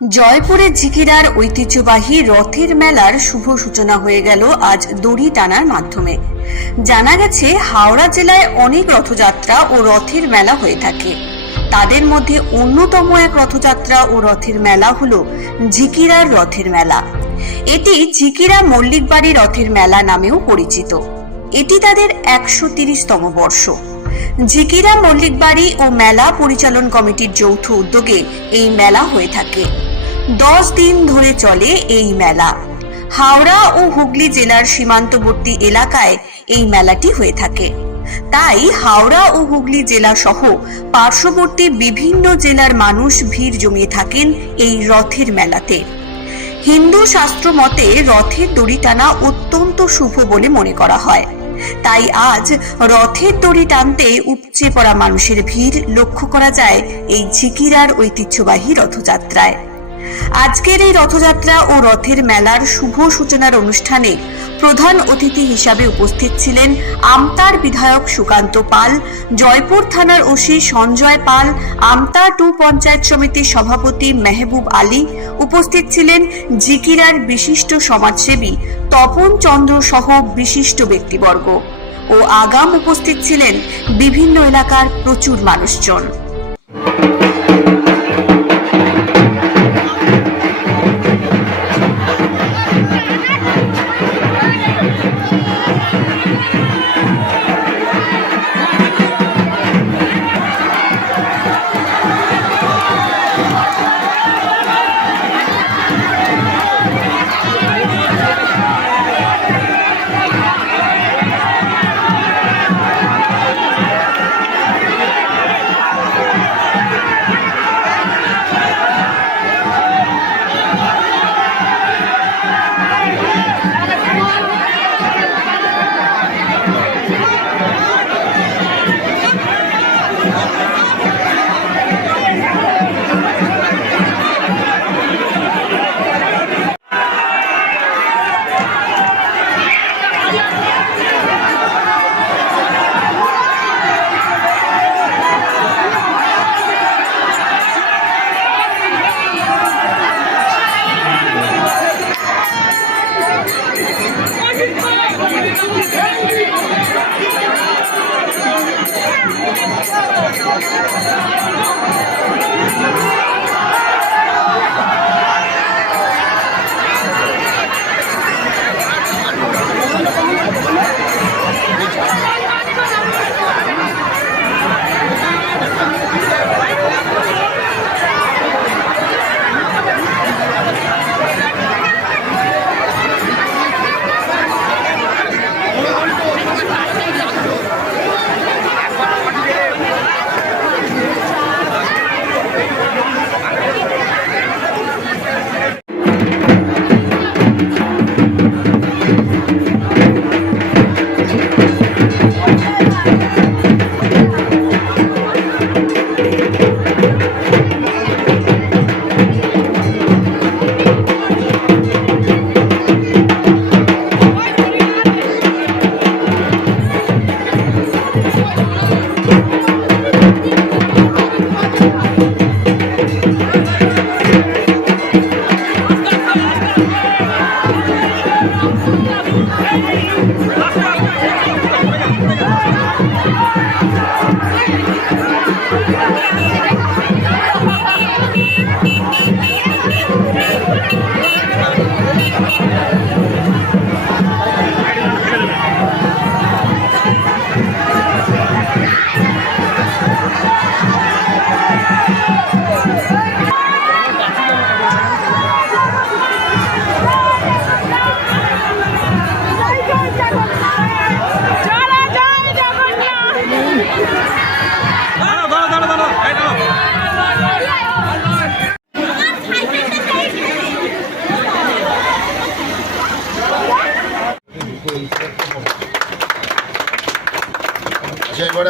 জয়পুরে ঝিকিরার ঐতিহ্যবাহী রথের মেলার শুভ সূচনা হয়ে গেল আজ দড়ি টানার মাধ্যমে। জানা গেছে, হাওড়া জেলায় অনেক রথযাত্রা ও রথের মেলা হয়ে থাকে। তাদের মধ্যে অন্যতম এক রথযাত্রা ও রথের মেলা হলো ঝিকিরার রথের মেলা। এটি ঝিকিরা মল্লিকবাড়ি রথের মেলা নামেও পরিচিত। এটি তাদের একশো তিরিশতম বর্ষ। ঝিকিরা মল্লিকবাড়ি ও মেলা পরিচালন কমিটির যৌথ উদ্যোগে এই মেলা হয়ে থাকে। দশ দিন ধরে চলে এই মেলা। হাওড়া ও হুগলি জেলার সীমান্তবর্তী এলাকায় এই মেলাটি হয়ে থাকে। তাই হাওড়া ও হুগলি জেলা সহ পার্শ্ববর্তী বিভিন্ন জেলার মানুষ ভিড় জমিয়ে থাকেন এই রথের মেলাতে। হিন্দু শাস্ত্র মতে রথের দড়ি টানা অত্যন্ত শুভ বলে মনে করা হয়। তাই আজ রথের দড়ি টানতে উপচে পড়া মানুষের ভিড় লক্ষ্য করা যায় এই ঝিকিরার ঐতিহ্যবাহী রথযাত্রায়। আজকের এই রথযাত্রা ও রথের মেলার শুভ সূচনার অনুষ্ঠানে প্রধান অতিথি হিসাবে উপস্থিত ছিলেন আমতার বিধায়ক সুকান্ত পাল, জয়পুর থানার ওসি সঞ্জয় পাল আমতা টু পঞ্চায়েত সমিতির সভাপতি মেহবুব আলী, উপস্থিত ছিলেন জিকিরার বিশিষ্ট সমাজসেবী তপন চন্দ্র সহ বিশিষ্ট ব্যক্তিবর্গ ও আগাম উপস্থিত ছিলেন বিভিন্ন এলাকার প্রচুর মানুষজন।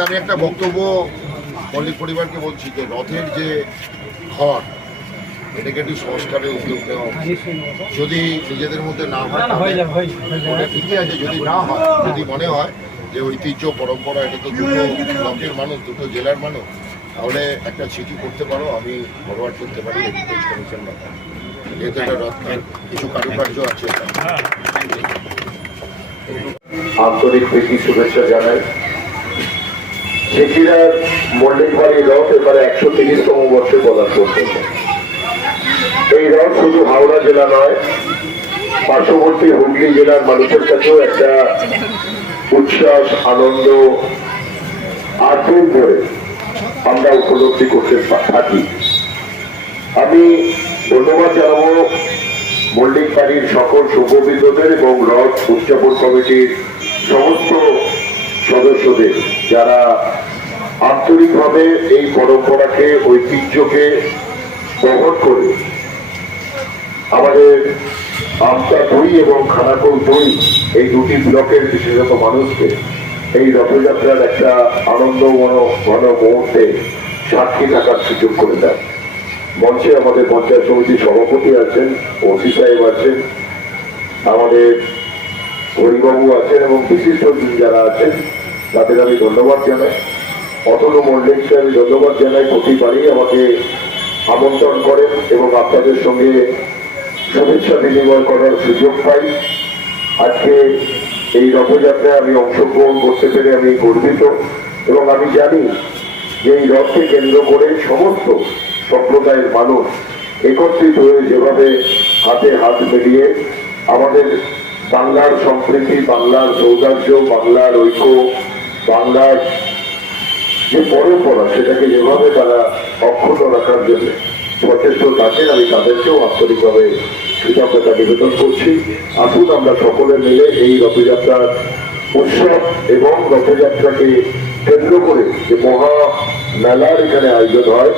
আমি একটা বক্তব্য মল্লিক পরিবারকে বলছি যে রথের যে ঘর এটাকে একটু সংস্কারের উদ্যোগ নেওয়া। যদি নিজেদের মধ্যে না হয় ওটা ঠিকই আছে যদি না হয় যদি মনে হয় যে ঐতিহ্য পরম্পরা এটা তো দুটো ব্লকের মানুষ দুটো জেলার মানুষ তাহলে একটা চিঠি করতে পারো আমি ফরওয়ার্ড করতে পারি কমিশন যেহেতু এটা রত্নের কিছু কারুকার্য আছে। আন্তরিক প্রীতি শুভেচ্ছা জানাই। ঝিকিরার মল্লিক বাড়ি রথ এবারে একশো তিরিশতম বর্ষে পদার্পণ করবে এই রথ শুধু হাওড়া জেলা নয়, পার্শ্ববর্তী হুগলি জেলার মানুষের কাছেও একটা উচ্ছ্বাস, আনন্দ, আগ্রহ ধরে আমরা উপলব্ধি করতে থাকি। আমি ধন্যবাদ জানাব মল্লিক বাড়ির সকল শুভবিন্দদের এবং রথ উদযাপন কমিটির সমস্ত সদস্যদের যারা আন্তরিকভাবে এই পরম্পরাকে, ঐতিহ্যকে বহন করে আমাদের আমতা দই এবং খানাকুল দই এই দুটি ব্লকের বিশেষত মানুষকে এই রথযাত্রার একটা আনন্দ ঘন মুহূর্তে সাক্ষী থাকার সুযোগ করে দেয়। মঞ্চে আমাদের পঞ্চায়েত সমিতির সভাপতি আছেন, ওসি সাহেব আছেন, আমাদের হরিবাবু আছেন এবং বিশিষ্ট যারা আছেন, তাদের আমি ধন্যবাদ জানাই। অতনু মল্লিককে আমি ধন্যবাদ জানাই প্রতিবারই আমাকে আমন্ত্রণ করেন এবং আপনাদের সঙ্গে শুভেচ্ছা বিনিময় করার সুযোগ পাই। আজকে এই রথযাত্রায় আমি অংশগ্রহণ করতে পেরে আমি গর্বিত এবং আমি জানি যে এই রথকে কেন্দ্র করে সমস্ত সম্প্রদায়ের মানুষ একত্রিত হয়ে যেভাবে হাতে হাত মিলিয়ে আমাদের বাংলার সম্প্রীতি বাংলার সৌন্দর্য, বাংলার ঐক্য, বাংলার যে পরম্পরা সেটাকে যেভাবে তারা অক্ষুণ্ণ রাখার জন্য সচেষ্ট থাকেন আমি তাদেরকেও আন্তরিকভাবে কৃতজ্ঞতা নিবেদন করছি। আসুন আমরা সকলে মিলে এই রথযাত্রার উৎসব এবং রথযাত্রাকে কেন্দ্র করে যে মহা মেলার এখানে আয়োজন হয়,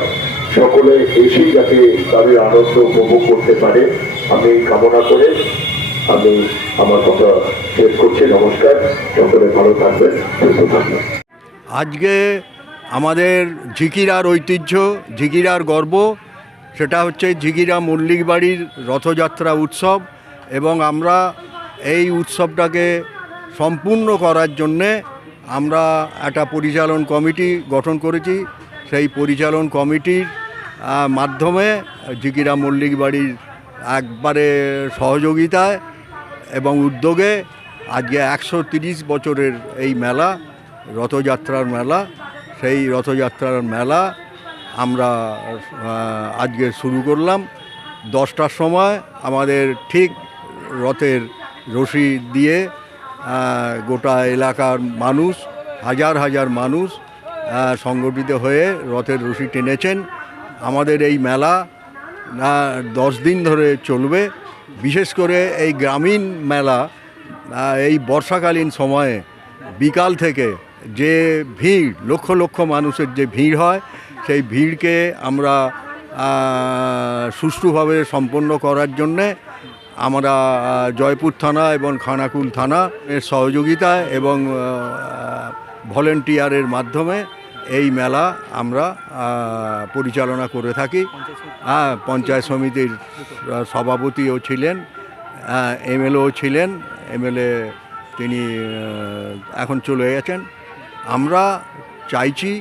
সকলে এসেই যাতে তাদের আনন্দ উপভোগ করতে পারে। আমি কামনা করে আমি আমার কথা শেষ করছি। নমস্কার, সকলে ভালো থাকবেন, সুস্থ থাকবেন। আজকে আমাদের ঝিকিরার ঐতিহ্য, ঝিকিরার গর্ব, সেটা হচ্ছে ঝিকিরা মল্লিক বাড়ির রথযাত্রা উৎসব এবং আমরা এই উৎসবটাকে সম্পূর্ণ করার জন্যে আমরা একটা পরিচালন কমিটি গঠন করেছি। সেই পরিচালন কমিটির মাধ্যমে ঝিকিরা মল্লিক বাড়ির একবারে সহযোগিতায় এবং উদ্যোগে আজকে একশো বছরের এই মেলা, রথযাত্রার মেলা সেই রথযাত্রার মেলা আমরা আজকে শুরু করলাম। দশটার সময় আমাদের ঠিক রথের রশি দিয়ে গোটা এলাকার মানুষ, হাজার হাজার মানুষ সংগঠিত হয়ে রথের রশি টেনেছেন। আমাদের এই মেলা দশ দিন ধরে চলবে। বিশেষ করে এই গ্রামীণ মেলা এই বর্ষাকালীন সময়ে বিকাল থেকে যে ভিড়, লক্ষ লক্ষ মানুষের যে ভিড় হয়, সেই ভিড়কে আমরা সুষ্ঠুভাবে সম্পন্ন করার জন্যে আমরা জয়পুর থানা এবং খানাকুল থানা এর সহযোগিতায় এবং ভলেন্টিয়ারের মাধ্যমে এই মেলা আমরা পরিচালনা করে থাকি। হ্যাঁ পঞ্চায়েত সমিতির সভাপতিও ছিলেন এমএলও ছিলেন, এমএলএ তিনি এখন চলে গেছেন। আমরা চাইছি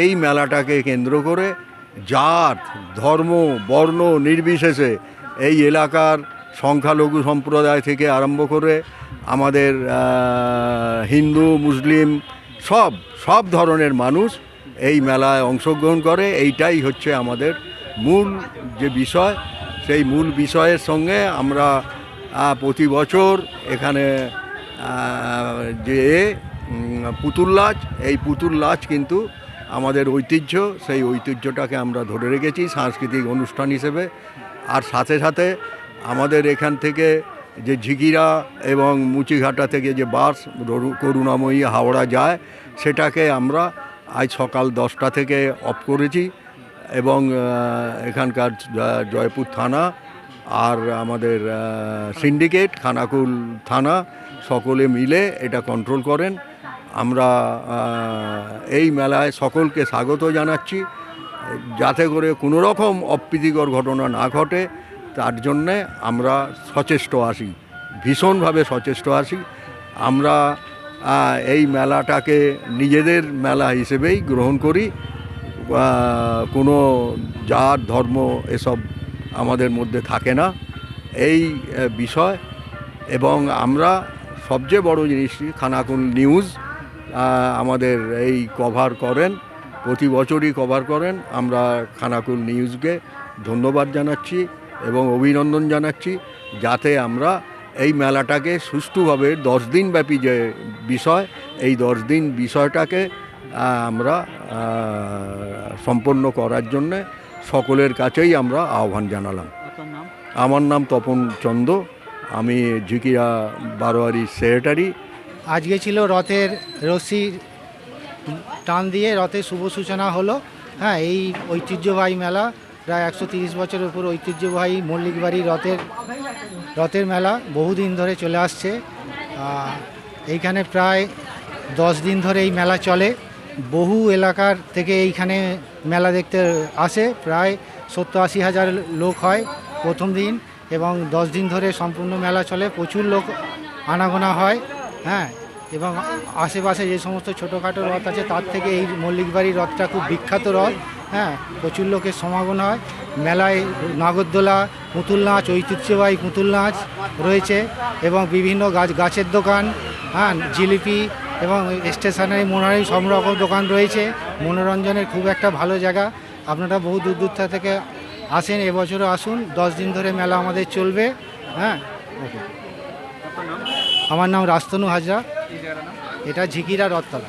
এই মেলাটাকে কেন্দ্র করে জাত, ধর্ম, বর্ণ নির্বিশেষে এই এলাকার সংখ্যালঘু সম্প্রদায় থেকে আরম্ভ করে আমাদের হিন্দু, মুসলিম, সব সব ধরনের মানুষ এই মেলায় অংশগ্রহণ করে। এইটাই হচ্ছে আমাদের মূল যে বিষয়। সেই মূল বিষয়ের সঙ্গে আমরা প্রতি বছর এখানে যে পুতুল লাচ এই পুতুল নাচ কিন্তু আমাদের ঐতিহ্য, সেই ঐতিহ্যটাকে আমরা ধরে রেখেছি সাংস্কৃতিক অনুষ্ঠান হিসেবে। আর সাথে সাথে আমাদের এখান থেকে যে ঝিগিরা এবং মুচিঘাটা থেকে যে বাস করুণাময়ী হাওড়া যায়, সেটাকে আমরা আজ সকাল দশটা থেকে অফ করেছি এবং এখানকার জয়পুর থানা আর আমাদের সিন্ডিকেট, খানাকুল থানা সকলে মিলে এটা কন্ট্রোল করেন। আমরা এই মেলায় সকলকে স্বাগত জানাচ্ছি। যাতে করে কোনো রকম অপ্রীতিকর ঘটনা না ঘটে, তার জন্যে আমরা সচেষ্ট আসি ভীষণভাবে সচেষ্ট আসি আমরা এই মেলাটাকে নিজেদের মেলা হিসেবেই গ্রহণ করি। কোনো জাত, ধর্ম এসব আমাদের মধ্যে থাকে না। এই বিষয় এবং আমরা সবচেয়ে বড় জিনিসটি, খানাকুল নিউজ আমাদের এই কভার করেন প্রতি বছরই কভার করেন। আমরা খানাকুল নিউজকে ধন্যবাদ জানাচ্ছি এবং অভিনন্দন জানাচ্ছি যাতে আমরা এই মেলাটাকে সুষ্ঠুভাবে দশ দিন ব্যাপী যে বিষয় এই দশ দিন বিষয়টাকে আমরা সম্পন্ন করার জন্যে সকলের কাছেই আমরা আহ্বান জানালাম। আমার নাম তপন চন্দ। আমি ঝিকিয়া বারোয়ারি সেক্রেটারি। আজকে ছিল রথের রশ্মি টান দিয়ে রথের শুভ সূচনা হলো। হ্যাঁ এই ঐতিহ্যবাহী মেলা প্রায় একশো তিরিশ বছরের উপর ঐতিহ্যবাহী মল্লিকবাড়ি রথের রথের মেলা বহুদিন ধরে চলে আসছে। এইখানে প্রায় দশ দিন ধরে এই মেলা চলে। বহু এলাকার থেকে এইখানে মেলা দেখতে আসে। প্রায় সত্তর আশি হাজার লোক হয় প্রথম দিন এবং দশ দিন ধরে সম্পূর্ণ মেলা চলে। প্রচুর লোক আনাগোনা হয়। হ্যাঁ এবং আশেপাশে যে সমস্ত ছোটোখাটো রথ আছে, তার থেকে এই মল্লিকবাড়ির রথটা খুব বিখ্যাত রথ। হ্যাঁ প্রচুর লোকের সমাগম হয়। মেলায় নাগরদোলা পুতুল নাচ ঐতিহ্যবাহী পুতুল নাচ রয়েছে এবং বিভিন্ন গাছ, গাছের দোকান হ্যাঁ জিলিপি এবং স্টেশনারি মোনারি সব রকম দোকান রয়েছে। মনোরঞ্জনের খুব একটা ভালো জায়গা। আপনারা বহু দূর দূর থেকে আসেন, এবছরও আসুন। দশ দিন ধরে মেলা আমাদের চলবে। হ্যাঁ ওকে। আমার নাম রাস্তনু হাজরা। এটা ঝিকিরা রথতলা।